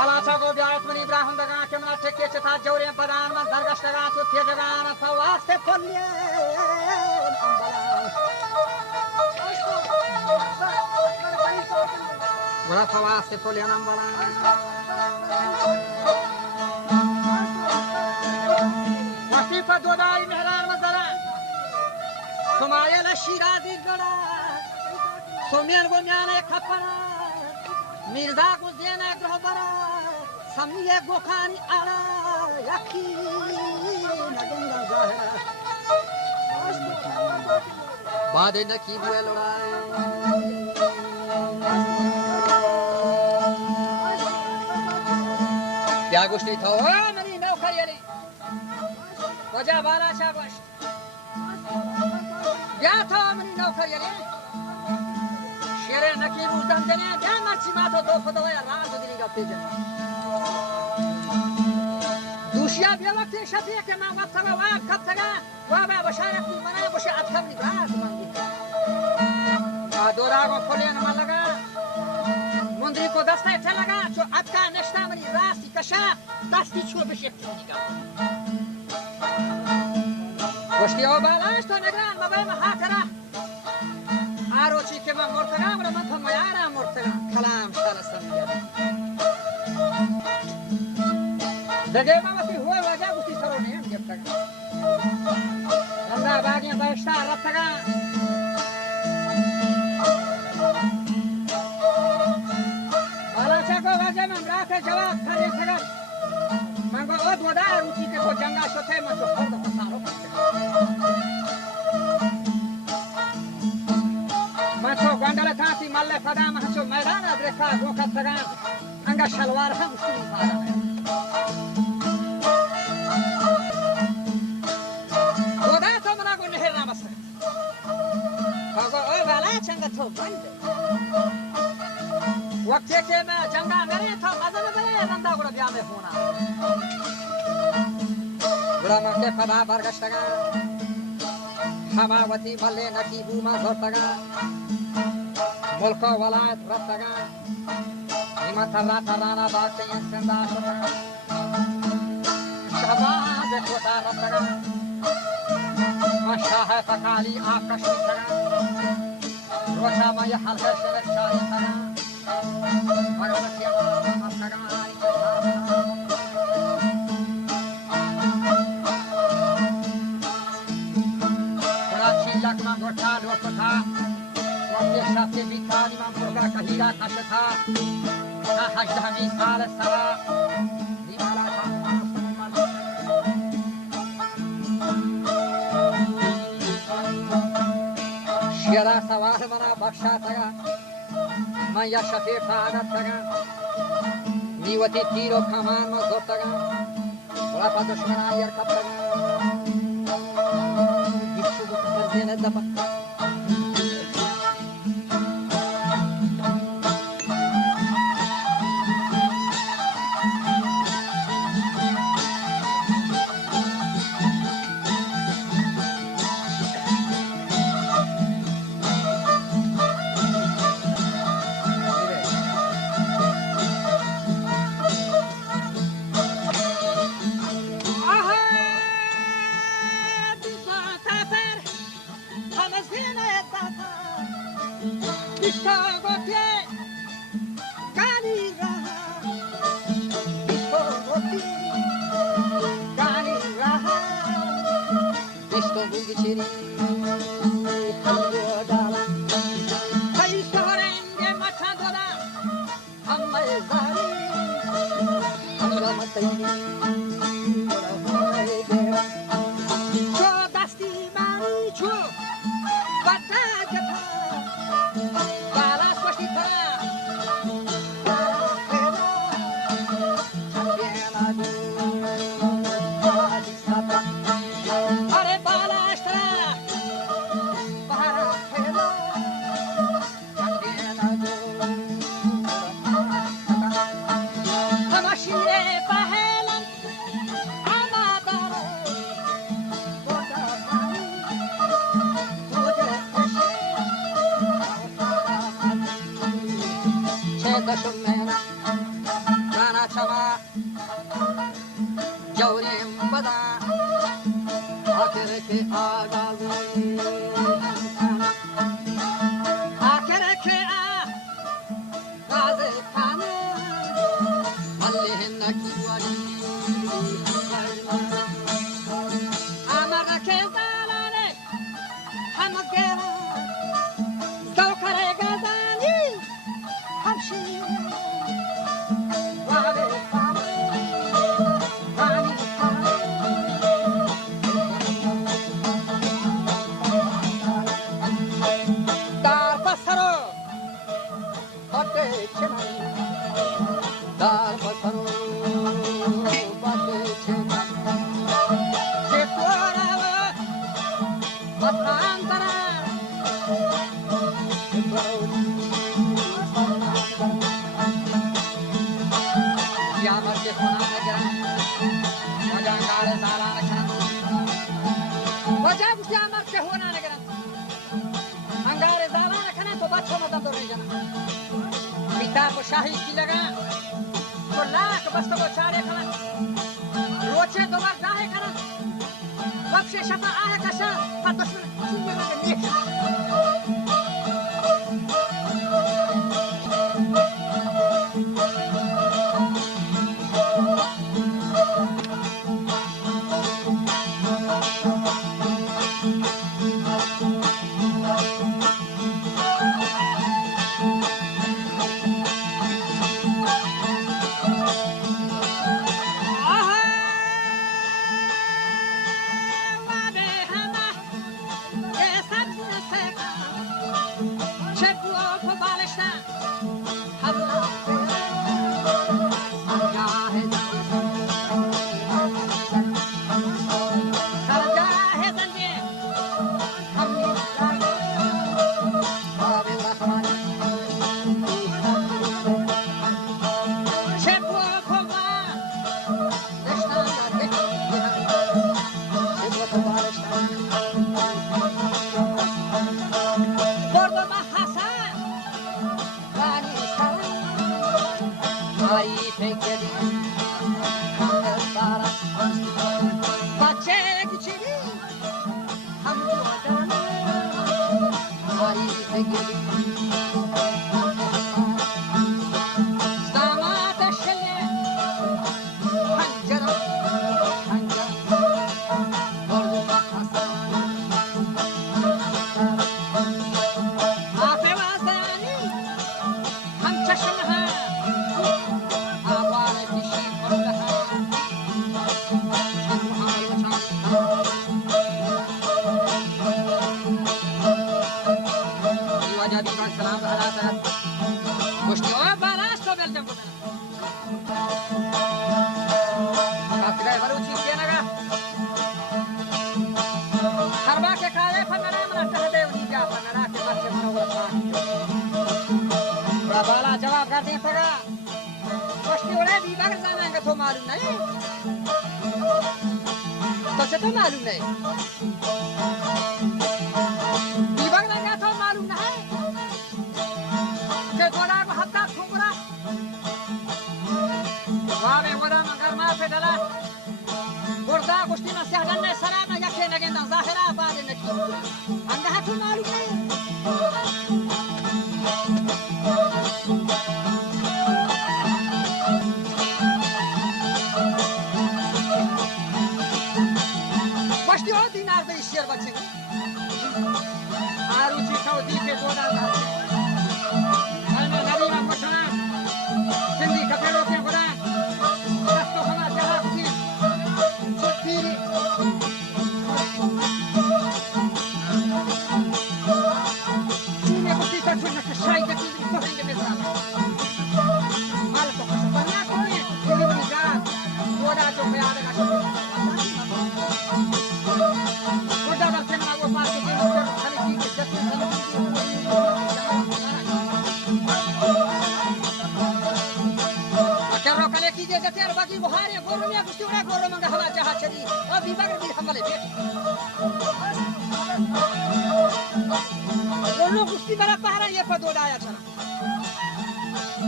بالا گو بیایت من ابراهیم دگان که من تکیه چتا جوریم پدان من درگش دگان چو تیه جگان فواست کلیه ولا فواست کلیه نمبلان وقتی پا دودای مهران مزران سمایل شیرازی گلا سومین گمیانه کپنا میرزا گزینه گروه برا سمیه گوخانی آلا یکی نگنگا ظاهره بعد نکی بوئے لڑائے کیا گوشتی تھا منی نوکر یلی وجہ بالا شا گوشت بیا تھا منی نوکر یلی شیره نکی روزدن دنیا جان مرچی ماتو دو خدای راز دلی گفتی جن دوشیا بیا وقتی شفیه که من وقت ما واب کب تگا وابا بشارت می منا بشه ادکم نی راز مانگی دورا کو کلی نما لگا مندری کو دسته چه لگا چو ادکا نشتا منی راستی کشا دستی چو بشه دیگا گشتی او بالاش تو نگران مبای محاکره آروچی که من مرتگم و من تو میارم مرتگم کلام شلستم میگم دیگه من وقتی هوای واجه گوشتی سرو نیم گفتگم ننده باگیم بایشتا رفتگم بالا چکو واجه من رافت جواب کاری تگم من گو اد ودا آروچی که تو جنگا شده من تو خورد و خسارو من تو گندل تاتی مله پدام هشو میدان ادرکا گوکت تگم انگا شلوار هم شروع پادم خدا تو منا گو نهر نامسته کاغو اوی بالا چنگ تو بنده وقتی که من جنگا میره تو مزن بره نندا گوڑا بیا میخونا گوڑا من که پدا برگشتگم حماوتی مله نکی بوما زورتگم ملک و ولایت رفتگم نیمت رانا باقی انسنده شدگم شهباز خدا رفتگم من شاه فکالی آفکش میتگم روچا من یه حلقه شلک شاهی تگم مگرسی اما رفتگم خدا چیلک من گوچا لوکتا وقتی شفت بیتانی من مرگا کهیرا کشتا تا 18 سال سوا نیمالا شیرا سوار منا بخشا تگا من یا شفیق عادت تگا نیوتی تیر و کمان من زور تگا رفا دشمنا یر کب تگا گیشو بکر زینه دفا شما جوریم بدا آخر که آگاهی آخر که آغاز کنه مله نکیوانی آمرده که زالانه همگه سوکره گزانی همشی शाही की लगा तो लाख बस तो चारे करा रोचे दो बार जाहे करा वब से शफा आहे कशा फतश चुंगे में नेक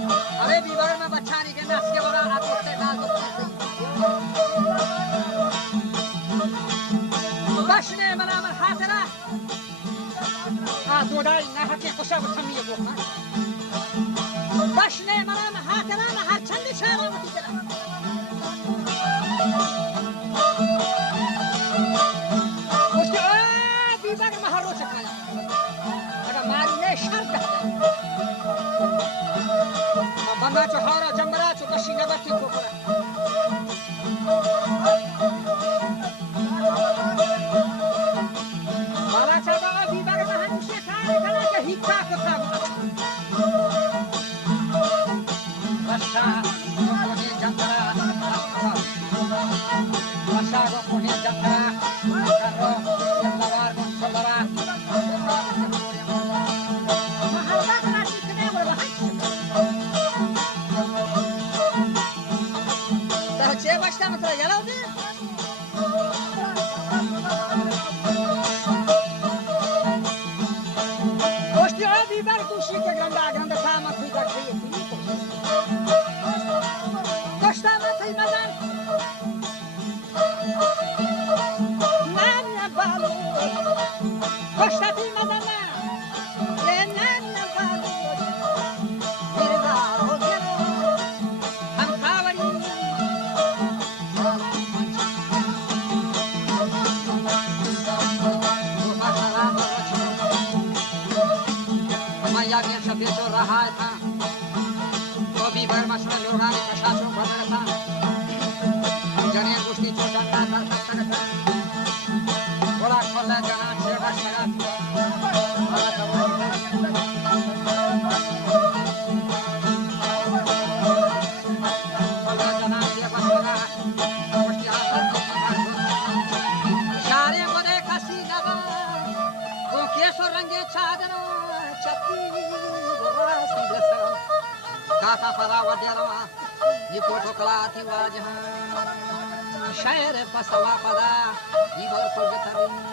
अरे बीवर में बच्चा नहीं के नस के बड़ा हाथ उठते डाल दो बशने मना मन हाथरा दो डाल ना हटे कुछ अब थमी है वो बशने मना मन हाथरा ना हर चंद शारा मत चला उसके बीवर में हरो चकाया अगर मारने शर्त है बंदा चोहारा जंगला चो कशी नबती कोकरा बाला चाबा बीबार महान से सारे खला के हिक्का कोता वर्षा कोने जंगला वर्षा कोने जंगला करो लवार को छोलरा महालबा कला सिकने बोला चे बस्ता मतलब जलाओ दे दोस्ती और भी बार खुशी के गंदा गंदा सामान खुद कर रही है दोस्ता में सही मजा नाना बालू दोस्ता भी मजा ना ये नाना बालू मेरे बाल हो गया हम खावरी यानी शब्द जो रहा था तो भी भर मसला लोगा ने प्रशासन बदल था जने कुश्ती छोटा था बड़ा खोला जना सेवा सेवा जना सेवा सेवा कुश्ती आसर सारे बड़े कसी लगा वो केसो रंगे चादर चक्की काका परा वड्यारवा ये फोटो कलाती वाजहा शायर पसवा पदा ये भर को जतरी